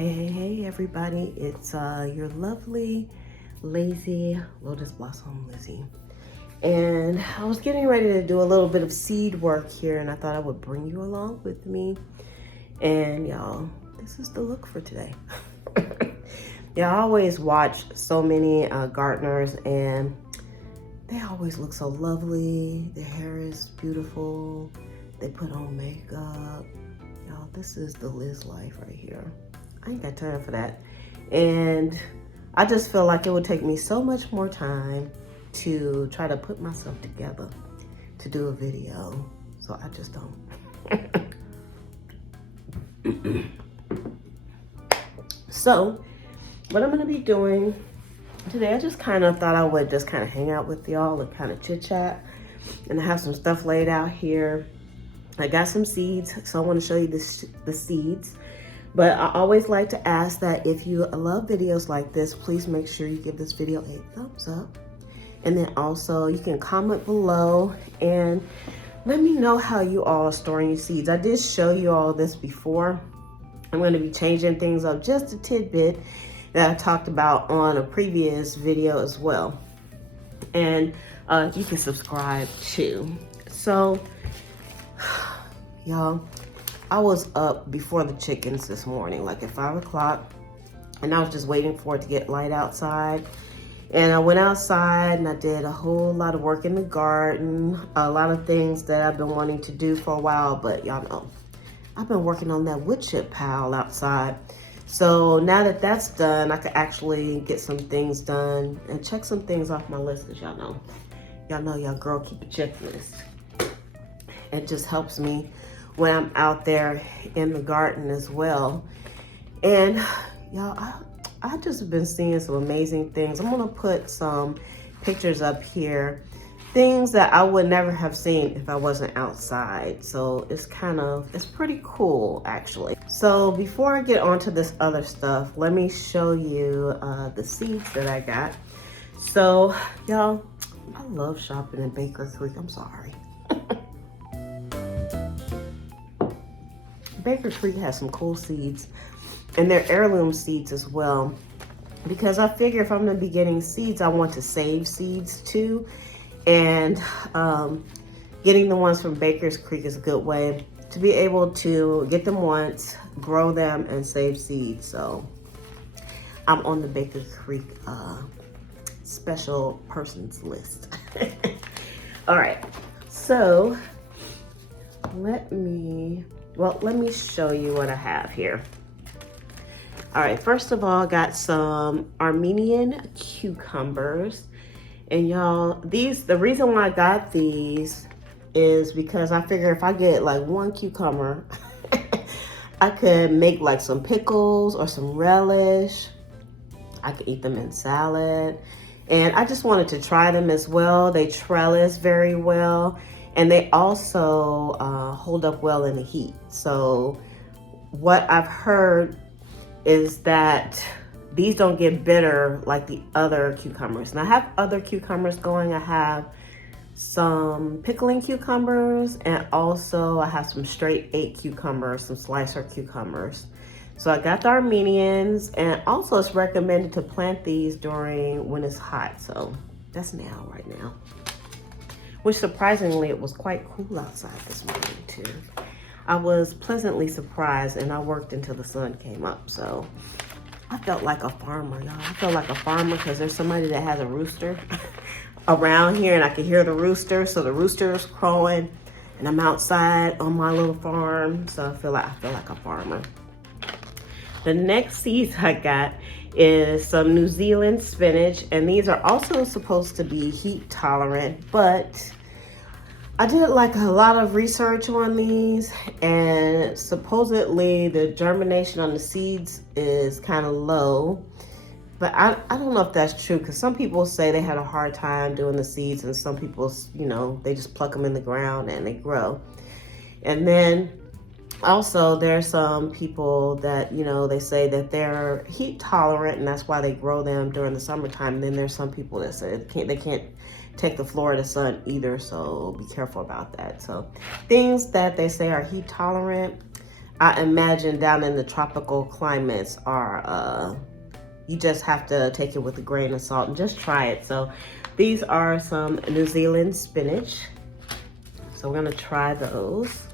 Hey everybody, it's your lovely, lazy Lotus Blossom Lizzie. And I was getting ready to do a little bit of seed work here, and I thought I would bring you along with me. And y'all, this is the look for today. Yeah, I always watch so many gardeners, and they always look so lovely. Their hair is beautiful. They put on makeup. Y'all, this is the Liz life right here. I ain't got time for that. And I just feel like it would take me so much more time to try to put myself together to do a video. So I just don't. So what I'm gonna be doing today, I just kind of thought I would just kind of hang out with y'all and kind of chit chat. And I have some stuff laid out here. I got some seeds, so I want to show you the seeds. But I always like to ask that if you love videos like this, please make sure you give this video a thumbs up. And then also you can comment below and let me know how you all are storing your seeds. I did show you all this before. I'm going to be changing things up just a tidbit that I talked about on a previous video as well. And you can subscribe too. So y'all, I was up before the chickens this morning, like at 5 o'clock, and I was just waiting for it to get light outside. And I went outside and I did a whole lot of work in the garden, a lot of things that I've been wanting to do for a while, but y'all know, I've been working on that wood chip pile outside. So now that that's done, I can actually get some things done and check some things off my list, as y'all know. Y'all know your girl keep a checklist. It just helps me when I'm out there in the garden as well. And y'all, I just been seeing some amazing things. I'm gonna put some pictures up here, things that I would never have seen if I wasn't outside. So it's pretty cool actually. So before I get on to this other stuff, let me show you the seeds that I got. So y'all, I love shopping in Baker Creek. I'm sorry. Baker Creek has some cool seeds, and they're heirloom seeds as well, because I figure if I'm gonna be getting seeds, I want to save seeds too. And getting the ones from Baker's Creek is a good way to be able to get them once, grow them, and save seeds. So I'm on the Baker Creek special persons list. All right, so let me show you what I have here. All right, first of all, I got some Armenian cucumbers. And y'all, the reason why I got these is because I figure if I get like one cucumber, I could make like some pickles or some relish. I could eat them in salad. And I just wanted to try them as well. They trellis very well. And they also hold up well in the heat. So what I've heard is that these don't get bitter like the other cucumbers. And I have other cucumbers going. I have some pickling cucumbers, and also I have some straight 8 cucumbers, some slicer cucumbers. So I got the Armenians, and also it's recommended to plant these during when it's hot. So that's right now. Which surprisingly, it was quite cool outside this morning too. I was pleasantly surprised, and I worked until the sun came up. So I felt like a farmer, y'all. I felt like a farmer because there's somebody that has a rooster around here, and I can hear the rooster. So the rooster is crowing, and I'm outside on my little farm. So I feel like a farmer. The next seeds I got is some New Zealand spinach, and these are also supposed to be heat tolerant, but I did like a lot of research on these, and supposedly the germination on the seeds is kind of low, but I don't know if that's true, because some people say they had a hard time doing the seeds, and some people, you know, they just pluck them in the ground and they grow. And then also, there's some people that, you know, they say that they're heat tolerant, and that's why they grow them during the summertime. And then there's some people that say they can't take the Florida sun either, so be careful about that. So things that they say are heat tolerant, I imagine down in the tropical climates are, you just have to take it with a grain of salt and just try it. So these are some New Zealand spinach. So we're gonna try those.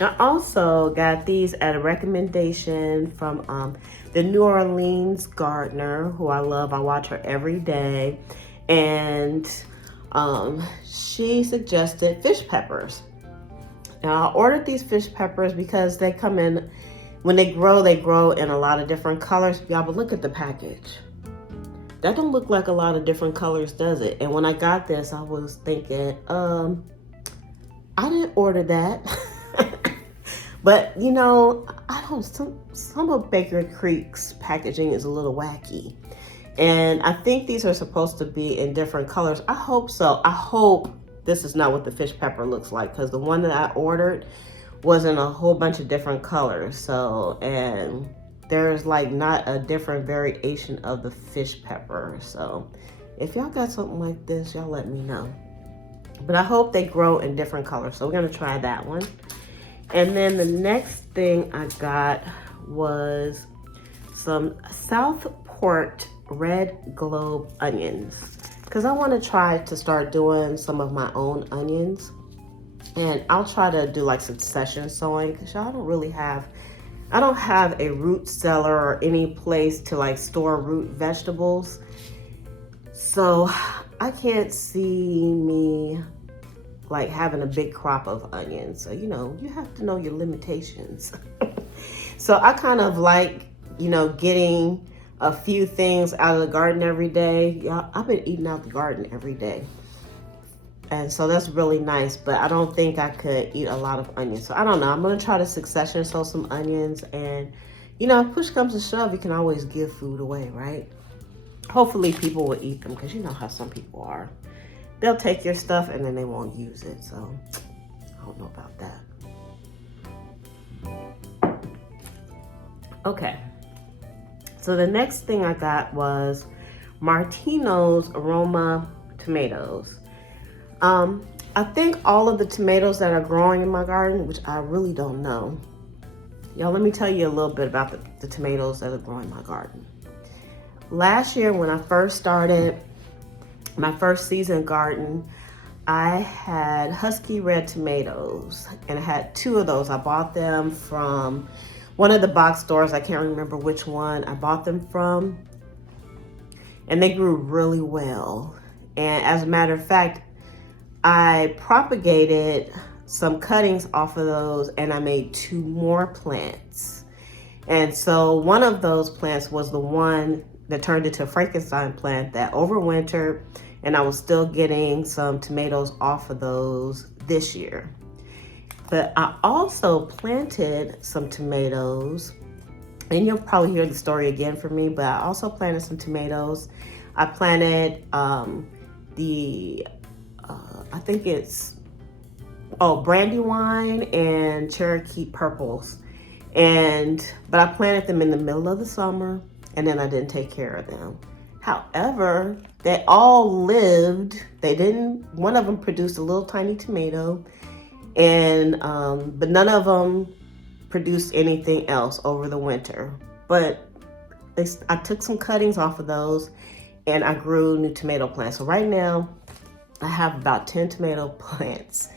I also got these at a recommendation from the New Orleans gardener, who I love. I watch her every day. And she suggested fish peppers. Now I ordered these fish peppers because they come in, when they grow in a lot of different colors. Y'all, but look at the package. That don't look like a lot of different colors, does it? And when I got this, I was thinking, I didn't order that. But you know, I don't, some of Baker Creek's packaging is a little wacky. And I think these are supposed to be in different colors. I hope so. I hope this is not what the fish pepper looks like, because the one that I ordered was in a whole bunch of different colors. So, and there's like not a different variation of the fish pepper. So if y'all got something like this, y'all let me know. But I hope they grow in different colors. So we're gonna try that one. And then the next thing I got was some Southport red globe onions, because I want to try to start doing some of my own onions. And I'll try to do like succession sowing, because y'all I don't have a root cellar or any place to like store root vegetables. So I can't see me like having a big crop of onions. So, you know, you have to know your limitations. So I kind of like, you know, getting a few things out of the garden every day. Yeah, I've been eating out the garden every day. And so that's really nice, but I don't think I could eat a lot of onions. So I don't know, I'm gonna try to succession sow some onions, and you know, if push comes to shove, you can always give food away, right? Hopefully people will eat them, because you know how some people are. They'll take your stuff and then they won't use it. So I don't know about that. Okay. So the next thing I got was Martino's Aroma tomatoes. I think all of the tomatoes that are growing in my garden, which I really don't know. Y'all, let me tell you a little bit about the tomatoes that are growing in my garden. Last year when I first started my first season garden, I had husky red tomatoes, and I had 2 of those. I bought them from one of the box stores. I can't remember which one I bought them from. And they grew really well. And as a matter of fact, I propagated some cuttings off of those, and I made 2 more plants. And so one of those plants was the one that turned into a Frankenstein plant that overwintered, and I was still getting some tomatoes off of those this year. But I also planted some tomatoes, and you'll probably hear the story again from me, but I also planted some tomatoes. I planted I think it's, Brandywine and Cherokee purples. But I planted them in the middle of the summer, and then I didn't take care of them. However, they all lived. One of them produced a little tiny tomato, and but none of them produced anything else over the winter. But I took some cuttings off of those, and I grew new tomato plants. So right now, I have about 10 tomato plants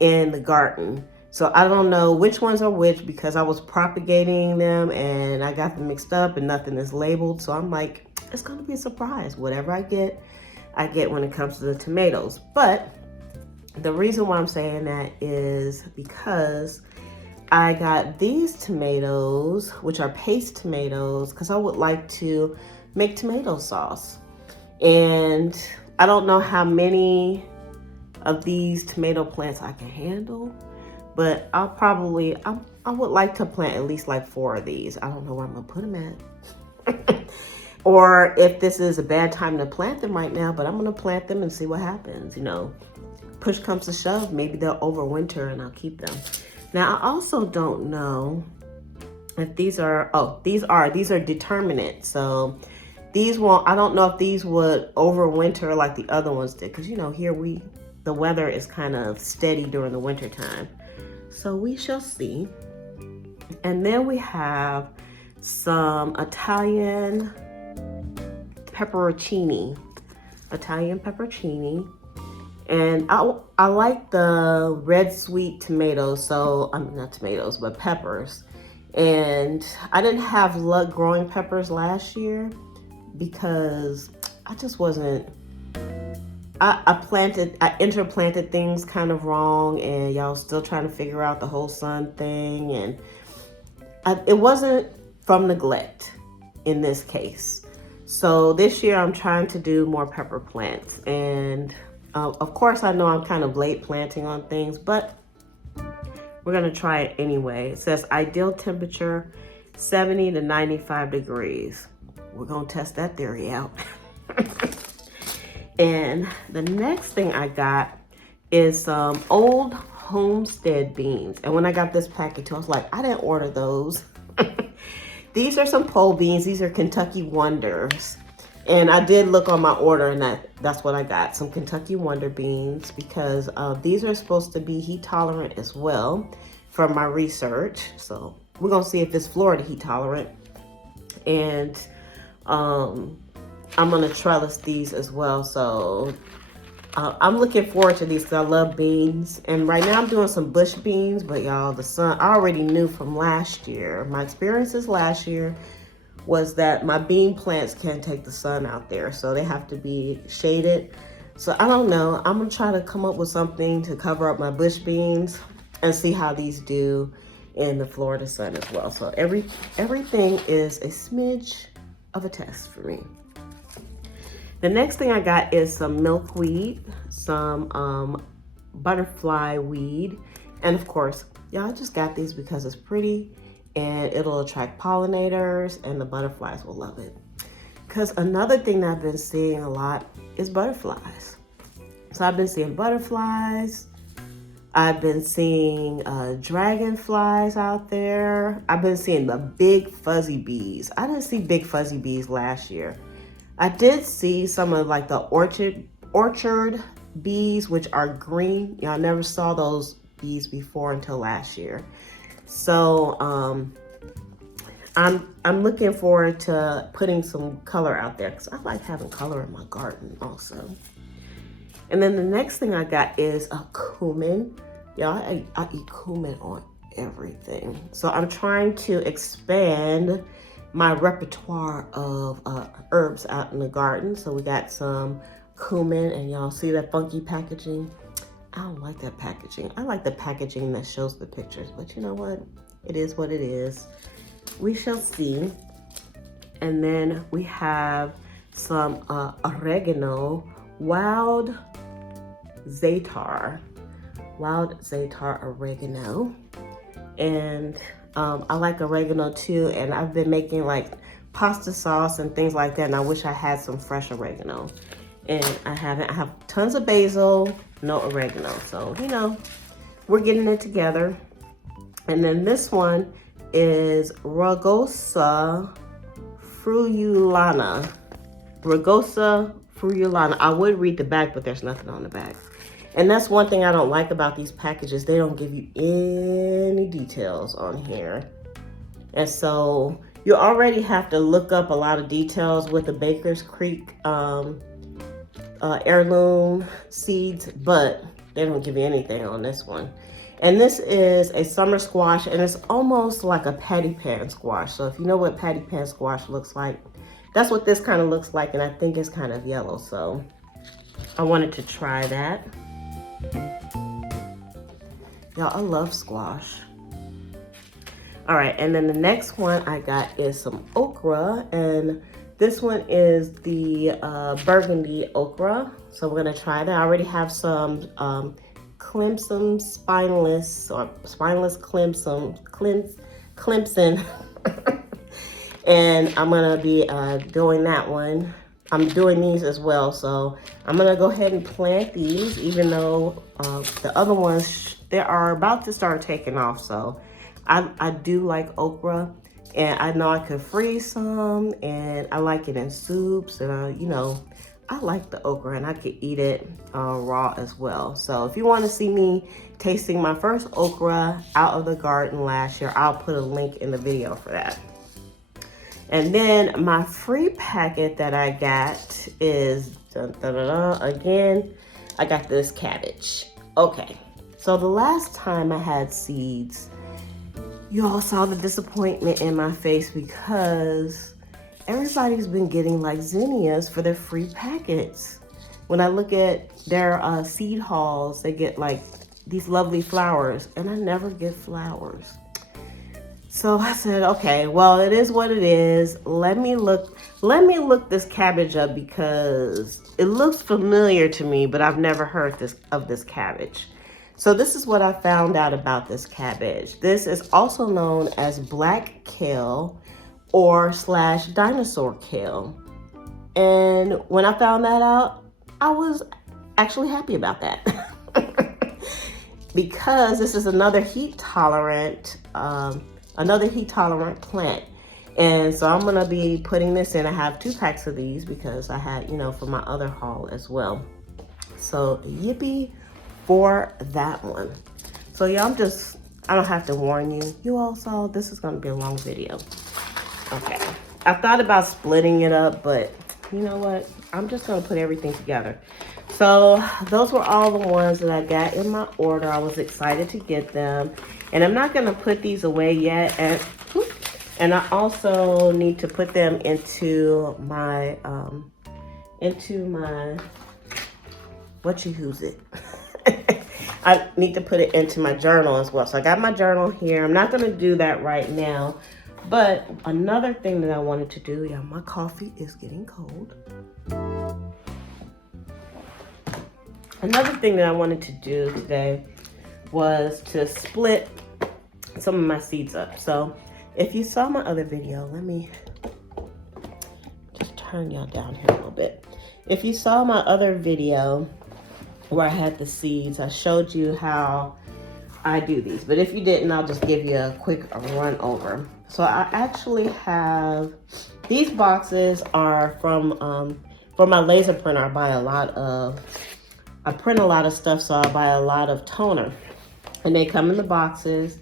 in the garden. So I don't know which ones are which, because I was propagating them and I got them mixed up and nothing is labeled. So I'm like, it's gonna be a surprise. Whatever I get when it comes to the tomatoes. But the reason why I'm saying that is because I got these tomatoes, which are paste tomatoes, because I would like to make tomato sauce. And I don't know how many of these tomato plants I can handle, but I would like to plant at least like 4 of these. I don't know where I'm gonna put them at. Or if this is a bad time to plant them right now, but I'm gonna plant them and see what happens. You know, push comes to shove, maybe they'll overwinter and I'll keep them. Now, I also don't know if these are determinate. So these won't, I don't know if these would overwinter like the other ones did. Because, you know, here the weather is kind of steady during the winter time. So we shall see. And then we have some Italian pepperoncini. And I like the red sweet tomatoes, so I mean not tomatoes, but peppers. And I didn't have luck growing peppers last year because I just wasn't. I interplanted things kind of wrong, and y'all still trying to figure out the whole sun thing, and it wasn't from neglect in this case. So this year I'm trying to do more pepper plants, and of course I know I'm kind of late planting on things, but we're gonna try it anyway. It says ideal temperature 70 to 95 degrees. We're gonna test that theory out. And the next thing I got is some old homestead beans. And when I got this package, I was like, I didn't order those. These are some pole beans. These are Kentucky Wonders. And I did look on my order, and that's what I got, some Kentucky Wonder beans, because these are supposed to be heat tolerant as well from my research. So we're gonna see if it's Florida heat tolerant. And I'm gonna trellis these as well. So I'm looking forward to these because I love beans. And right now I'm doing some bush beans, but y'all, the sun, I already knew from last year. My experiences last year was that my bean plants can't take the sun out there, so they have to be shaded. So I don't know, I'm gonna try to come up with something to cover up my bush beans and see how these do in the Florida sun as well. So everything is a smidge of a test for me. The next thing I got is some milkweed, some butterfly weed, and of course, y'all, just got these because it's pretty and it'll attract pollinators and the butterflies will love it. Because another thing that I've been seeing a lot is butterflies. So I've been seeing butterflies, I've been seeing dragonflies out there. I've been seeing the big fuzzy bees. I didn't see big fuzzy bees last year. I did see some of like the orchard bees, which are green. Y'all never saw those bees before until last year. So I'm looking forward to putting some color out there because I like having color in my garden also. And then the next thing I got is a cumin. Y'all, I eat cumin on everything. So I'm trying to expand my repertoire of herbs out in the garden. So we got some cumin, and y'all see that funky packaging? I don't like that packaging. I like the packaging that shows the pictures, but you know what? It is what it is. We shall see. And then we have some oregano, wild za'atar oregano. And I like oregano too, and I've been making like pasta sauce and things like that, and I wish I had some fresh oregano. And I haven't. I have tons of basil, no oregano. So, you know, we're getting it together. And then this one is Rugosa fruulana. Rugosa fruulana. I would read the back, but there's nothing on the back. And that's one thing I don't like about these packages. They don't give you any details on here. And so you already have to look up a lot of details with the Baker's Creek heirloom seeds, but they don't give you anything on this one. And this is a summer squash, and it's almost like a patty pan squash. So if you know what patty pan squash looks like, that's what this kind of looks like, and I think it's kind of yellow. So I wanted to try that. Y'all, I love squash. All right, and then the next one I got is some okra, and this one is the burgundy okra. So we're gonna try that. I already have some Clemson spineless Clemson, and I'm gonna be doing that one. I'm doing these as well, so I'm gonna go ahead and plant these, even though the other ones, they are about to start taking off. So I do like okra, and I know I could freeze some, and I like it in soups, and you know, I like the okra and I could eat it raw as well. So if you want to see me tasting my first okra out of the garden last year, I'll put a link in the video for that. And then my free packet that I got is, again, I got this cabbage. Okay, so the last time I had seeds, you all saw the disappointment in my face because everybody's been getting like zinnias for their free packets. When I look at their seed hauls, they get like these lovely flowers, and I never get flowers. So I said, okay, well, it is what it is. Let me look this cabbage up because it looks familiar to me, but I've never heard of this cabbage. So this is what I found out about this cabbage. This is also known as black kale or / dinosaur kale. And when I found that out, I was actually happy about that. Because this is another heat tolerant plant. And so I'm gonna be putting this in. I have 2 packs of these because I had, for my other haul as well. So yippee for that one. So yeah, I don't have to warn you. You all saw this is gonna be a long video. Okay, I thought about splitting it up, but you know what? I'm just gonna put everything together. So those were all the ones that I got in my order. I was excited to get them. And I'm not gonna put these away yet. And I also need to put them into my, I need to put it into my journal as well. So I got my journal here. I'm not gonna do that right now. But another thing that I wanted to do, yeah, my coffee is getting cold. Another thing that I wanted to do today was to split some of my seeds up. So if you saw my other video, let me just turn y'all down here a little bit. If you saw my other video where I had the seeds, I showed you how I do these. But if you didn't, I'll just give you a quick run over. So I actually have, these boxes are from my laser printer. I print a lot of stuff, so I buy a lot of toner. And they come in the boxes.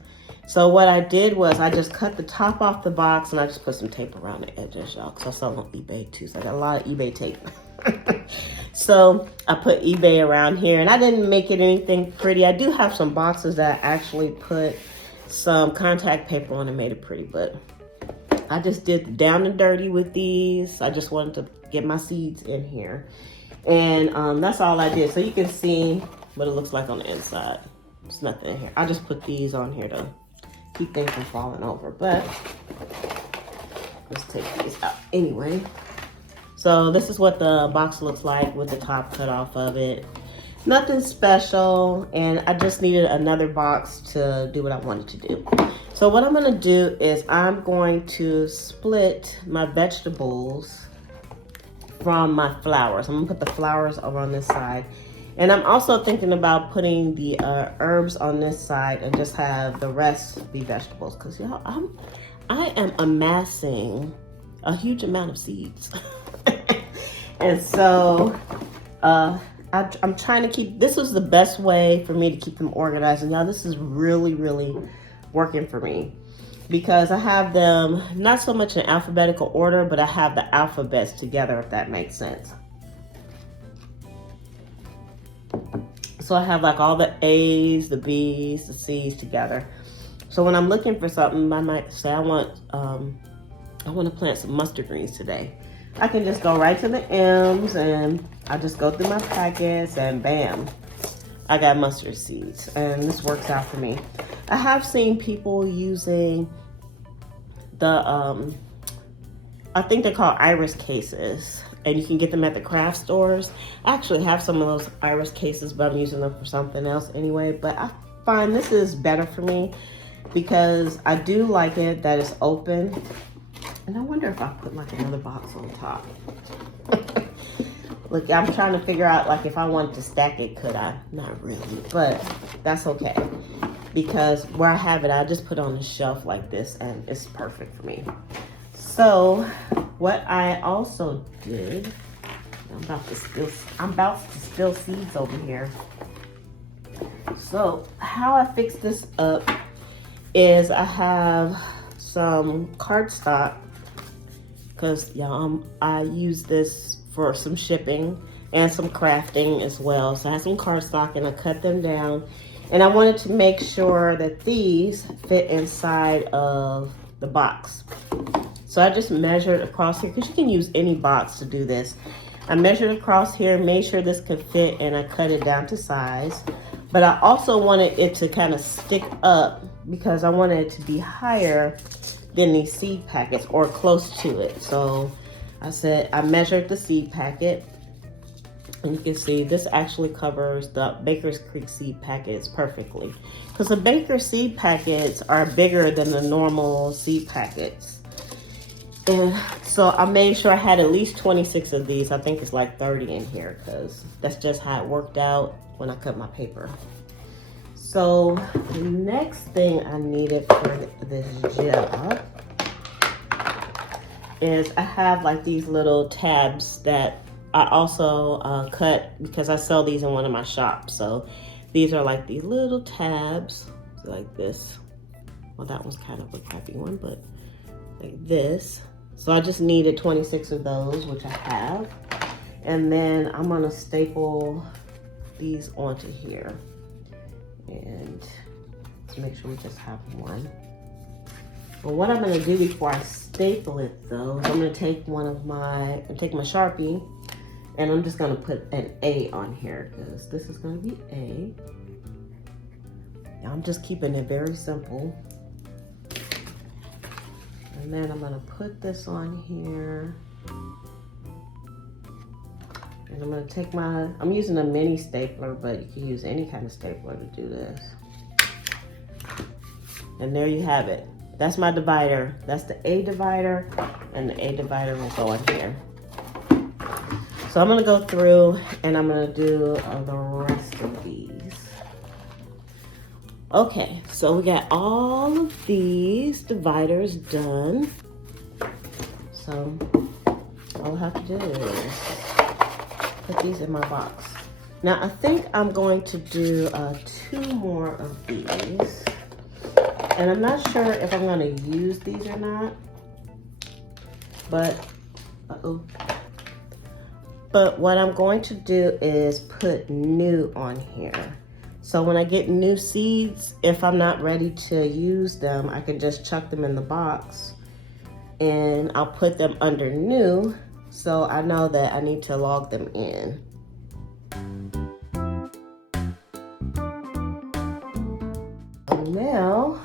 So what I did was I just cut the top off the box and I just put some tape around the edges, y'all, because I sell on eBay too. So I got a lot of eBay tape. So I put eBay around here and I didn't make it anything pretty. I do have some boxes that I actually put some contact paper on and made it pretty, but I just did down and dirty with these. I just wanted to get my seeds in here. And that's all I did. So you can see what it looks like on the inside. There's nothing in here. I just put these on here to keep things from falling over, but let's take these out anyway. So this is what the box looks like with the top cut off of it. Nothing special, and I just needed another box to do what I wanted to do. So what I'm gonna do is I'm going to split my vegetables from my flowers. I'm gonna put the flowers over on this side. And I'm also thinking about putting the herbs on this side and just have the rest be vegetables. Cause y'all, I am amassing a huge amount of seeds. And so I'm trying to keep, this was the best way for me to keep them organized. And y'all, this is really, really working for me. Because I have them, not so much in alphabetical order, but I have the alphabets together, if that makes sense. So I have like all the A's, the B's, the C's together. So when I'm looking for something, I might say I want to plant some mustard greens today. I can just go right to the M's and I just go through my packets and bam, I got mustard seeds, and this works out for me. I have seen people using the, I think they're called iris cases, and you can get them at the craft stores. I actually have some of those iris cases, but I'm using them for something else anyway. But I find this is better for me because I do like it that it's open. And I wonder if I put like another box on top. Look, I'm trying to figure out like if I wanted to stack it, could I? Not really, but that's okay. Because where I have it, I just put it on the shelf like this and it's perfect for me. So what I also did, I'm about to spill seeds over here. So how I fix this up is I have some cardstock, because I use this for some shipping and some crafting as well. So I have some cardstock and I cut them down, and I wanted to make sure that these fit inside of the box. So I just measured across here, because you can use any box to do this. I measured across here, made sure this could fit, and I cut it down to size. But I also wanted it to kind of stick up, because I wanted it to be higher than these seed packets, or close to it. So I measured the seed packet, and you can see this actually covers the Baker's Creek seed packets perfectly, because the Baker's seed packets are bigger than the normal seed packets. And so I made sure I had at least 26 of these. I think it's like 30 in here, because that's just how it worked out when I cut my paper. So the next thing I needed for this job is I have like these little tabs that I also cut, because I sell these in one of my shops. So these are like these little tabs like this. Well, that one's kind of a crappy one, but like this. So I just needed 26 of those, which I have. And then I'm gonna staple these onto here. And to make sure we just have one. Well, what I'm gonna do before I staple it though, is I'm gonna take my Sharpie, and I'm just gonna put an A on here, because this is gonna be A. I'm just keeping it very simple. And then I'm gonna put this on here. And I'm gonna take I'm using a mini stapler, but you can use any kind of stapler to do this. And there you have it. That's my divider. That's the A divider, and the A divider will go in here. So I'm gonna go through and I'm gonna do the rest of these. Okay, so we got all of these dividers done. So all I have to do is put these in my box. Now I think I'm going to do 2 more of these. And I'm not sure if I'm gonna use these or not. But, But what I'm going to do is put new on here. So when I get new seeds, if I'm not ready to use them, I can just chuck them in the box and I'll put them under new, so I know that I need to log them in. Now,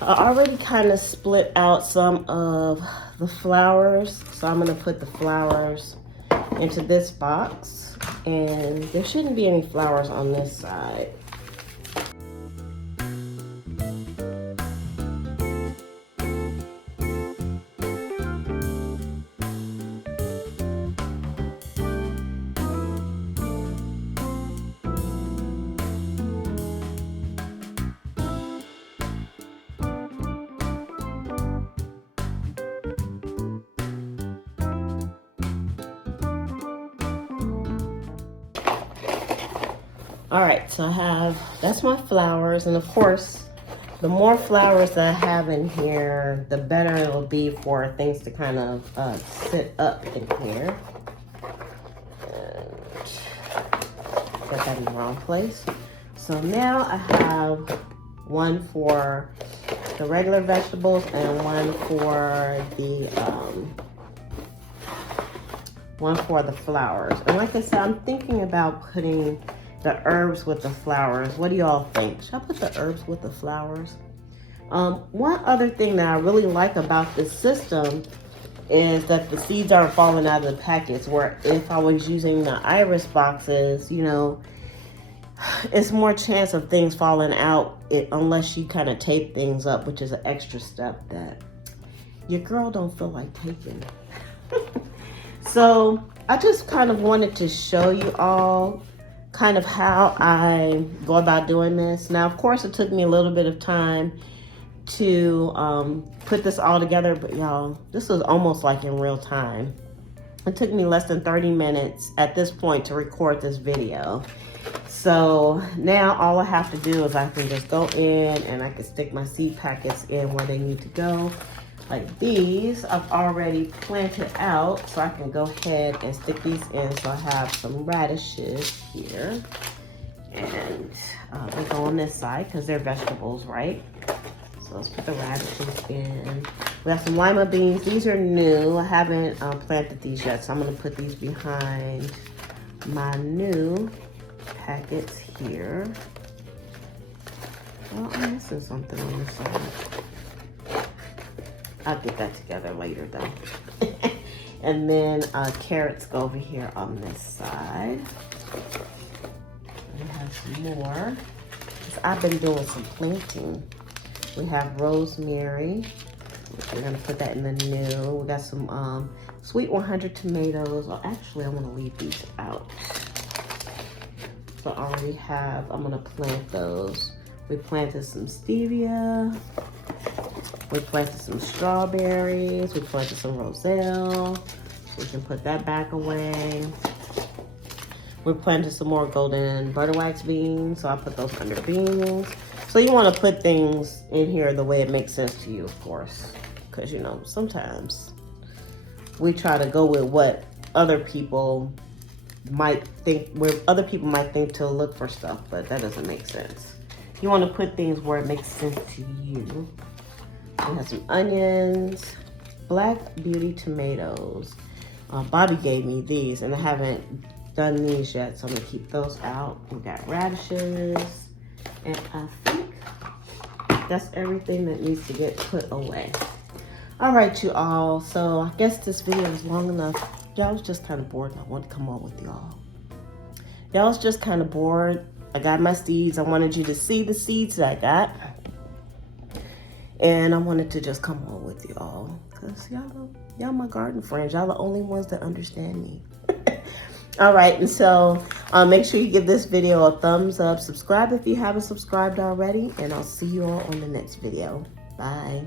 I already kind of split out some of the flowers, so I'm gonna put the flowers into this box, and there shouldn't be any flowers on this side. All right, so that's my flowers, and of course, the more flowers that I have in here, the better it'll be for things to kind of sit up in here. And put that in the wrong place. So now I have one for the regular vegetables and one for the flowers. And like I said, I'm thinking about putting the herbs with the flowers. What do y'all think? Should I put the herbs with the flowers? One other thing that I really like about this system is that the seeds aren't falling out of the packets, where if I was using the iris boxes, you know, it's more chance of things falling out unless you kind of tape things up, which is an extra step that your girl don't feel like taking. So I just kind of wanted to show you all kind of how I go about doing this. Now, of course, it took me a little bit of time to put this all together, but y'all, this was almost like in real time. It took me less than 30 minutes at this point to record this video. So now all I have to do is I can just go in and I can stick my seed packets in where they need to go. Like these, I've already planted out, so I can go ahead and stick these in. So I have some radishes here, and they go on this side because they're vegetables, right? So let's put the radishes in. We have some lima beans. These are new. I haven't planted these yet, so I'm gonna put these behind my new packets here. Well, I'm missing something on this side. I'll get that together later though. And then carrots go over here on this side. We have some more. I've been doing some planting. We have rosemary. We're gonna put that in the new. We got some sweet 100 tomatoes. Well, actually, I wanna leave these out. So I already have, I'm gonna plant those. We planted some stevia. We planted some strawberries. We planted some roselle. So we can put that back away. We planted some more golden butter wax beans. So I put those under beans. So you want to put things in here the way it makes sense to you, of course. Because, you know, sometimes we try to go with what other people might think, where other people might think to look for stuff, but that doesn't make sense. You want to put things where it makes sense to you. We have some onions, black beauty tomatoes. Bobby gave me these, and I haven't done these yet, so I'm gonna keep those out. We got radishes, and I think that's everything that needs to get put away. All right, you all. So I guess this video was long enough. Y'all was just kind of bored, and I wanted to come on with y'all. Y'all was just kind of bored. I got my seeds. I wanted you to see the seeds that I got. And I wanted to just come on with y'all. Because y'all my garden friends. Y'all the only ones that understand me. All right, and so make sure you give this video a thumbs up. Subscribe if you haven't subscribed already. And I'll see you all on the next video. Bye.